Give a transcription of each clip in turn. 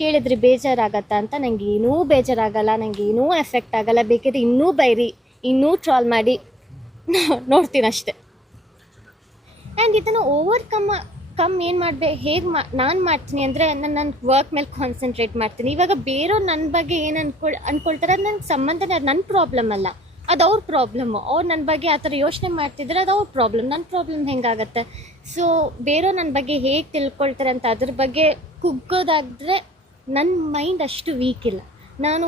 ಕೇಳಿದ್ರೆ ಬೇಜಾರಾಗತ್ತಾ ಅಂತ. ನಂಗೆ ಏನೂ ಬೇಜಾರಾಗಲ್ಲ, ನಂಗೆ ಏನೂ ಎಫೆಕ್ಟ್ ಆಗಲ್ಲ. ಬೇಕಿದ್ರೆ ಇನ್ನೂ ಬೈರಿ, ಇನ್ನೂ ಟ್ರಾಲ್ ಮಾಡಿ ನೋಡ್ತೀನಿ ಅಷ್ಟೆ. ಆ್ಯಂಡ್ ಇದನ್ನು ಓವರ್ಕಮ್ ಏನು ಹೇಗೆ ನಾನು ಮಾಡ್ತೀನಿ ಅಂದರೆ, ನನ್ನ ವರ್ಕ್ ಮೇಲೆ ಕಾನ್ಸಂಟ್ರೇಟ್ ಮಾಡ್ತೀನಿ. ಇವಾಗ ಬೇರೆಯವ್ರು ನನ್ನ ಬಗ್ಗೆ ಏನು ಅಂದ್ಕೊಳ್ತಾರೆ, ಅದು ನನಗೆ ಸಂಬಂಧನೇ, ಅದು ನನ್ನ ಪ್ರಾಬ್ಲಮ್ ಅಲ್ಲ, ಅದು ಅವ್ರ ಪ್ರಾಬ್ಲಮ್ಮು. ಅವ್ರು ನನ್ನ ಬಗ್ಗೆ ಆ ಥರ ಯೋಚನೆ ಮಾಡ್ತಿದ್ರೆ ಅದು ಅವ್ರ ಪ್ರಾಬ್ಲಮ್, ನನ್ನ ಪ್ರಾಬ್ಲಮ್ ಹೆಂಗಾಗತ್ತೆ? ಸೊ ಬೇರೆಯವ್ರು ನನ್ನ ಬಗ್ಗೆ ಹೇಗೆ ತಿಳ್ಕೊಳ್ತಾರೆ ಅಂತ ಅದ್ರ ಬಗ್ಗೆ ಕುಗ್ಗೋದಾದರೆ ನನ್ನ ಮೈಂಡ್ ಅಷ್ಟು ವೀಕ್ ಇಲ್ಲ. ನಾನು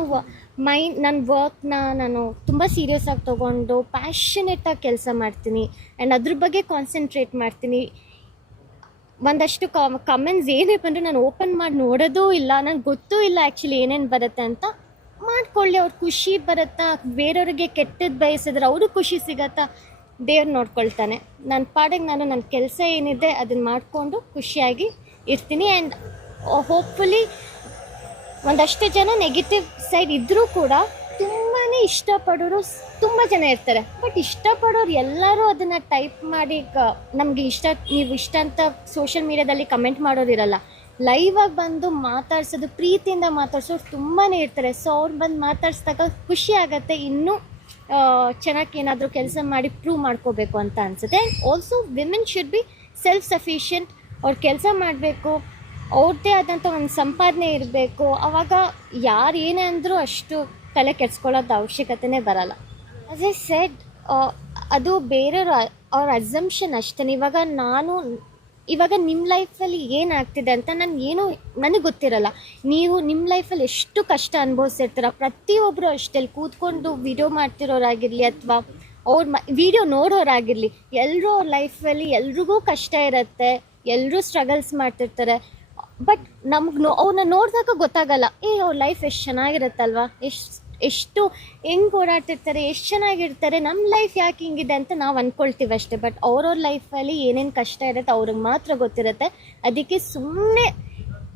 ನನ್ನ ವರ್ಕ್ನ ನಾನು ತುಂಬ ಸೀರಿಯಸ್ಸಾಗಿ ತೊಗೊಂಡು ಪ್ಯಾಷನೇಟಾಗಿ ಕೆಲಸ ಮಾಡ್ತೀನಿ ಆ್ಯಂಡ್ ಅದ್ರ ಬಗ್ಗೆ ಕಾನ್ಸಂಟ್ರೇಟ್ ಮಾಡ್ತೀನಿ. ಒಂದಷ್ಟು ಕಮೆಂಟ್ಸ್ ಏನೇ ಬಂದರೂ ನಾನು ಓಪನ್ ಮಾಡಿ ನೋಡೋದೂ ಇಲ್ಲ. ನನಗೆ ಗೊತ್ತೂ ಇಲ್ಲ ಆ್ಯಕ್ಚುಲಿ ಏನೇನು ಬರುತ್ತೆ ಅಂತ. ಮಾಡ್ಕೊಳ್ಳಿ, ಅವ್ರ ಖುಷಿ ಬರುತ್ತಾ, ಬೇರೆಯವ್ರಿಗೆ ಕೆಟ್ಟದ್ದು ಬಯಸಿದ್ರೆ ಅವರು ಖುಷಿ ಸಿಗತ್ತಾ, ದೇವ್ರು ನೋಡ್ಕೊಳ್ತಾನೆ. ನನ್ನ ಪಾಡಿಗೆ ನಾನು ನನ್ನ ಕೆಲಸ ಏನಿದೆ ಅದನ್ನು ಮಾಡಿಕೊಂಡು ಖುಷಿಯಾಗಿ ಇರ್ತೀನಿ. ಆ್ಯಂಡ್ ಹೋಪ್ಫುಲಿ ಒಂದಷ್ಟು ಜನ ನೆಗೆಟಿವ್ ಸೈಡ್ ಇದ್ದರೂ ಕೂಡ ತುಂಬಾ ಇಷ್ಟಪಡೋರು ತುಂಬ ಜನ ಇರ್ತಾರೆ. ಬಟ್ ಇಷ್ಟಪಡೋರು ಎಲ್ಲರೂ ಅದನ್ನು ಟೈಪ್ ಮಾಡಿ ನಮಗೆ ನೀವು ಇಷ್ಟ ಅಂತ ಸೋಷಿಯಲ್ ಮೀಡ್ಯಾದಲ್ಲಿ ಕಮೆಂಟ್ ಮಾಡೋರು ಇರಲ್ಲ. ಲೈವಾಗಿ ಬಂದು ಮಾತಾಡ್ಸೋದು, ಪ್ರೀತಿಯಿಂದ ಮಾತಾಡ್ಸೋರು ತುಂಬಾ ಇರ್ತಾರೆ. ಸೊ ಅವ್ರು ಬಂದು ಮಾತಾಡ್ಸಿದಾಗ ಖುಷಿ ಆಗುತ್ತೆ, ಇನ್ನೂ ಚೆನ್ನಾಗಿ ಏನಾದರೂ ಕೆಲಸ ಮಾಡಿ ಪ್ರೂವ್ ಮಾಡ್ಕೋಬೇಕು ಅಂತ ಅನಿಸುತ್ತೆ. And also women should be self sufficient. ಅವ್ರು ಕೆಲಸ ಮಾಡಬೇಕು, ಅವ್ರದ್ದೇ ಆದಂಥ ಒಂದು ಸಂಪಾದನೆ ಇರಬೇಕು. ಆವಾಗ ಯಾರು ಏನೇ ಅಂದರೂ ಅಷ್ಟು ತಲೆ ಕೆಡ್ಸ್ಕೊಳ್ಳೋದು ಅವಶ್ಯಕತೆನೇ ಬರಲ್ಲ. ಆಸ್ ಐ ಸೆಡ್, ಅದು ಬೇರೆಯವ್ರ ಅವ್ರ ಅಸಂಪ್ಷನ್ ಅಷ್ಟೇ. ಇವಾಗ ನಿಮ್ಮ ಲೈಫಲ್ಲಿ ಏನಾಗ್ತಿದೆ ಅಂತ ನನಗೆ ಗೊತ್ತಿರಲ್ಲ. ನೀವು ನಿಮ್ಮ ಲೈಫಲ್ಲಿ ಎಷ್ಟು ಕಷ್ಟ ಅನುಭವಿಸಿರ್ತೀರ. ಪ್ರತಿಯೊಬ್ಬರು ಅಷ್ಟೇ ಕೂತ್ಕೊಂಡು ವಿಡಿಯೋ ಮಾಡ್ತಿರೋರಾಗಿರಲಿ ಅಥವಾ ವಿಡಿಯೋ ನೋಡೋರಾಗಿರಲಿ, ಎಲ್ಲರೂ ಅವ್ರ ಲೈಫಲ್ಲಿ ಎಲ್ರಿಗೂ ಕಷ್ಟ ಇರುತ್ತೆ, ಎಲ್ಲರೂ ಸ್ಟ್ರಗಲ್ಸ್ ಮಾಡ್ತಿರ್ತಾರೆ. ಬಟ್ ಅವ್ರನ್ನ ನೋಡಿದಾಗ ಗೊತ್ತಾಗಲ್ಲ, ಅವ್ರ ಲೈಫ್ ಎಷ್ಟು ಚೆನ್ನಾಗಿರುತ್ತಲ್ವ, ಎಷ್ಟು ಹೆಂಗೆ ಓಡಾಡ್ತಿರ್ತಾರೆ, ಎಷ್ಟು ಚೆನ್ನಾಗಿರ್ತಾರೆ, ನಮ್ಮ ಲೈಫ್ ಯಾಕೆ ಹಿಂಗಿದೆ ಅಂತ ನಾವು ಅಂದ್ಕೊಳ್ತೀವಿ ಅಷ್ಟೇ. ಬಟ್ ಅವ್ರವ್ರ ಲೈಫಲ್ಲಿ ಏನೇನು ಕಷ್ಟ ಇರುತ್ತೆ ಅವ್ರಿಗೆ ಮಾತ್ರ ಗೊತ್ತಿರುತ್ತೆ. ಅದಕ್ಕೆ ಸುಮ್ಮನೆ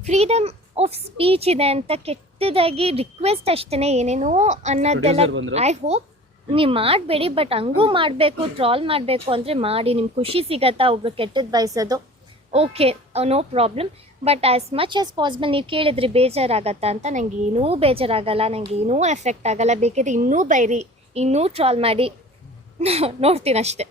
ಫ್ರೀಡಮ್ ಆಫ್ ಸ್ಪೀಚ್ ಇದೆ ಅಂತ ಕೆಟ್ಟದಾಗಿ ರಿಕ್ವೆಸ್ಟ್ ಅಷ್ಟೇ, ಏನೇನೋ ಅನ್ನೋದೆಲ್ಲ ಐ ಹೋಪ್ ನೀವು ಮಾಡಬೇಡಿ. ಬಟ್ ಹಂಗೂ ಮಾಡಬೇಕು, ಟ್ರಾಲ್ ಮಾಡಬೇಕು ಅಂದರೆ ಮಾಡಿ. ನಿಮ್ಗೆ ಖುಷಿ ಸಿಗತ್ತಾ ಒಬ್ರು ಕೆಟ್ಟದ್ದು ಬಯಸೋದು? Okay, no problem. But as much as possible ನೀವು ಕೇಳಿದ್ರೆ ಬೇಜಾರಾಗತ್ತಾ ಅಂತ. ನಂಗೆ ಏನೂ ಬೇಜಾರಾಗಲ್ಲ, ನಂಗೆ ಏನೂ ಎಫೆಕ್ಟ್ ಆಗಲ್ಲ. ಬೇಕಿದ್ರೆ ಇನ್ನೂ ಬೈರಿ, ಇನ್ನೂ ಟ್ರಾಲ್ ಮಾಡಿ ನೋಡ್ತೀನಿ ಅಷ್ಟೆ.